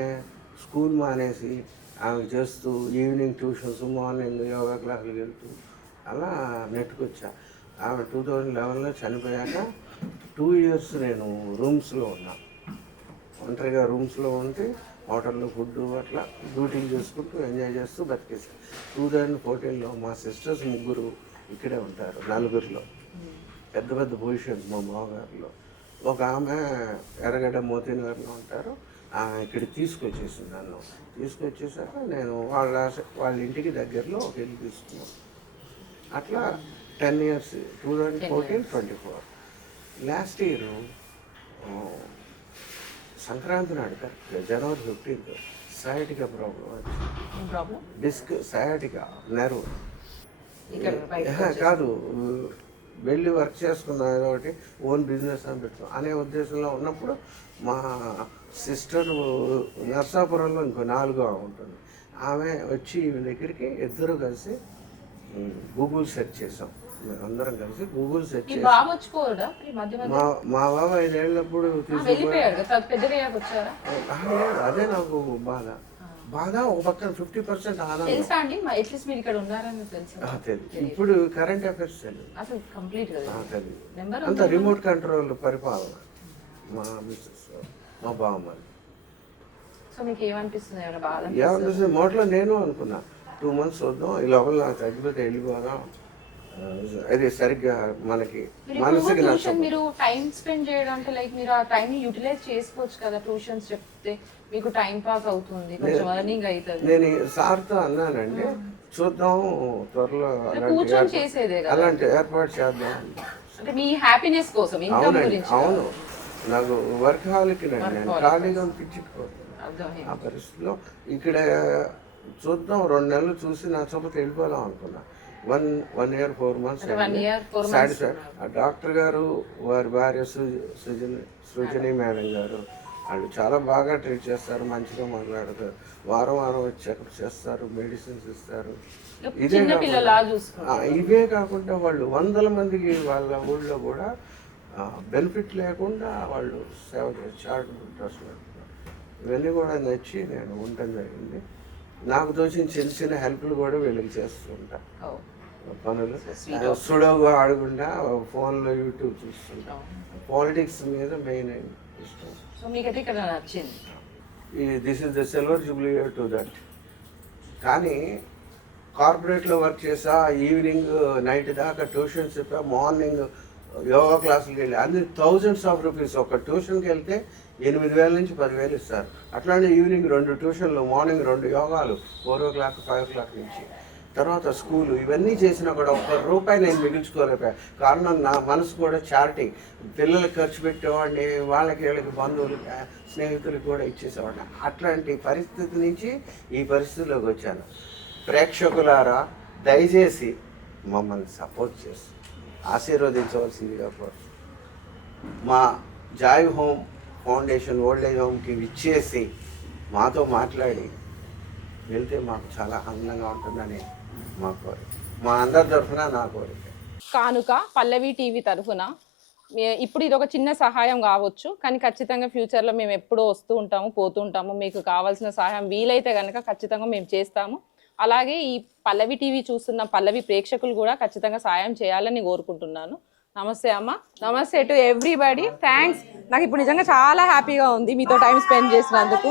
స్కూల్ మానేసి ఆమె చేస్తూ ఈవినింగ్ ట్యూషన్స్, మార్నింగ్ యోగా క్లాసులు వెళ్తూ అలా నెట్టుకొచ్చా. ఆమె 2011లో చనిపోయాక 2 years నేను రూమ్స్లో ఉన్నా. ఒంటరిగా రూమ్స్లో ఉంటే హోటల్లో ఫుడ్ అట్లా డ్యూటీలు చేసుకుంటూ ఎంజాయ్ చేస్తూ బతికేసాను. 2014లో మా సిస్టర్స్ 3 ఇక్కడే ఉంటారు, 4లో పెద్ద పెద్ద పొజిషన్స్ మా బావగారిలో. ఒక ఆమె ఎర్రగడ్డ మోతినగర్లో ఉంటారు, ఆమె ఇక్కడికి తీసుకొచ్చేసింది నన్ను. తీసుకొచ్చేసాక నేను వాళ్ళ ఇంటికి దగ్గరలో ఒక ఇల్లు తీసుకున్నాను. అట్లా 10 years, 2014-24. లాస్ట్ ఇయర్ సంక్రాంతి నాడు జనవరి 15th సయాటికా ప్రాబ్లం వచ్చింది. డిస్క్ సయాటికా నెర్వ్ కాదు, వెళ్ళి వర్క్ చేసుకున్నాం ఏదో ఒకటి, ఓన్ బిజినెస్ అని పెట్టుకున్నాం అనే ఉద్దేశంలో ఉన్నప్పుడు మా సిస్టర్ నర్సాపురంలో ఇంకో 4వ ఉంటుంది. ఆమె వచ్చి ఈమె దగ్గరికి ఇద్దరు కలిసి గూగుల్ సెర్చ్ చేసాం. అందరం కలిసి గూగుల్ సెర్చ్ చేసాం. మా బాబు 5 ఏళ్ళప్పుడు అదే నాకు బాధ. ఒక పక్కన 50% ఆనందం. ఇప్పుడు కరెంట్ అఫైర్స్ తెలియదు, అంత రిమోట్ కంట్రోల్ పరిపాలన మా మిస్సెస్, మా బామ్మది. ఏమనిపిస్తుంది మొదట్లో నేను అనుకున్నా 2 months వద్దాం, ఈ లోపల నాకు తగ్గిపోతే వెళ్ళిపోదాం అది సరిగ్గా మనకి మీరు మనసుకి ట్యూషన్ నచ్చదు. మీరు టైం స్పెండ్ చేయడం అంటే లైక్ మీరు ఆ టైం యూటిలైజ్ చేసుకోవచ్చు కదా, ట్యూషన్స్ చెప్తే మీకు టైం పాస్ అవుతుంది, కొంచెం ఎర్నింగ్ అవుతుంది. నేను సార్తో అన్నానండి, చూద్దాం త్వరలో కూర్చొని చేసేదే కదా, అలాంటి ఏర్పాటు చేద్దాం అంటే మీ హ్యాపీనెస్ కోసం, ఇన్కమ్ అవునండి. గురించి. అవును, నాకు వర్క్ హాల్కి నేను ఖాళీగా పిచ్చిపోతాను అర్థమైంది. ఆ పరిస్థితిలో. ఇక్కడ చూద్దాం, 2 నెలలు చూసి నచ్చకపోతే వెళ్ళిపోదాం అనుకున్నా. 1 year 4 months అంటే 1 year 4 months. సాటిస్ఫైడ్. ఆ డాక్టర్ గారు, వారి భార్య సృజని మేడం గారు, వాళ్ళు చాలా బాగా ట్రీట్ చేస్తారు, మంచిగా మాట్లాడతారు, వారం వచ్చి చెకప్ చేస్తారు, మెడిసిన్స్ ఇస్తారు. ఇదే చిన్న పిల్లలా కాకుండా చూసుకుంటారు. ఇవే కాకుండా వాళ్ళు 100 మందికి వాళ్ళ ఊళ్ళో కూడా బెనిఫిట్ లేకుండా వాళ్ళు సేవ చేసి చారిటబుల్ ట్రస్ట్ పెడుతున్నారు. ఇవన్నీ కూడా నచ్చి నేను ఉండటం జరిగింది. నాకు తోచిన చిన్న చిన్న హెల్ప్లు కూడా వీళ్ళకి చేస్తుంటా, పనులు సుడవుగా ఆడకుండా ఫోన్లో యూట్యూబ్ చూస్తుంటా. పాలిటిక్స్ మీద మెయిన్ ఇష్టం. సో మీకైతే ఇక్కడ నచ్చింది. This is the silver Jubilee to that. కానీ కార్పొరేట్లో వర్క్ చేసా, ఈవినింగ్ నైట్ దాకా ట్యూషన్స్ చెప్పా, మార్నింగ్ యోగా క్లాసులకి వెళ్ళి అన్ని థౌజండ్స్ ఆఫ్ రూపీస్. ఒక ట్యూషన్కి వెళ్తే 8,000 నుంచి 10,000 ఇస్తారు. అట్లానే ఈవినింగ్ 2 ట్యూషన్లు, మార్నింగ్ 2 యోగాలు, 4 o'clock 5 o'clock నుంచి, తర్వాత స్కూలు, ఇవన్నీ చేసినా కూడా ₹1 నేను మిగిల్చుకోలేకపోయా. కారణం నా మనసు కూడా చారిటీ. పిల్లలకి ఖర్చు పెట్టేవాడిని, వాళ్ళకి వీళ్ళకి బంధువులకి స్నేహితులకి కూడా ఇచ్చేసేవాడిని. అట్లాంటి పరిస్థితి నుంచి ఈ పరిస్థితిలోకి వచ్చాను. ప్రేక్షకులారా, దయచేసి మమ్మల్ని సపోర్ట్ చేసి ఆశీర్వదించవలసిందిగా కోరు. మా Joy Home Foundation old age హోమ్కి ఇచ్చేసి మాతో మాట్లాడి వెళ్తే మాకు చాలా ఆనందంగా ఉంటుందని మా కోరిక, మా అందరి తరఫున నా కోరిక. కానుక పల్లవి టీవీ తరఫున ఇప్పుడు ఇది ఒక చిన్న సహాయం కావచ్చు, కానీ ఖచ్చితంగా ఫ్యూచర్లో మేము ఎప్పుడూ వస్తూ ఉంటాము, పోతూ ఉంటాము. మీకు కావాల్సిన సహాయం వీలైతే కనుక ఖచ్చితంగా మేము చేస్తాము. అలాగే ఈ పల్లవి టీవీ చూస్తున్న పల్లవి ప్రేక్షకులు కూడా ఖచ్చితంగా సాయం చేయాలని కోరుకుంటున్నాను. నమస్తే అమ్మ. నమస్తే టు ఎవ్రీబడి. థ్యాంక్స్. నాకు ఇప్పుడు నిజంగా చాలా హ్యాపీగా ఉంది మీతో టైం స్పెండ్ చేసినందుకు.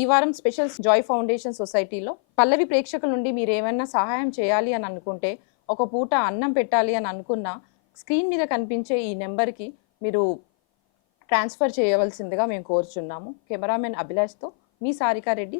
ఈ వారం స్పెషల్ జాయ్ ఫౌండేషన్ సొసైటీలో పల్లవి ప్రేక్షకుల నుండి మీరు ఏమైనా సహాయం చేయాలి అని అనుకుంటే, ఒక పూట అన్నం పెట్టాలి అని అనుకున్న, స్క్రీన్ మీద కనిపించే ఈ నెంబర్కి మీరు ట్రాన్స్ఫర్ చేయవలసిందిగా మేము కోరుచున్నాము. కెమెరామెన్ అభిలాష్తో మీ సారికా రెడ్డి.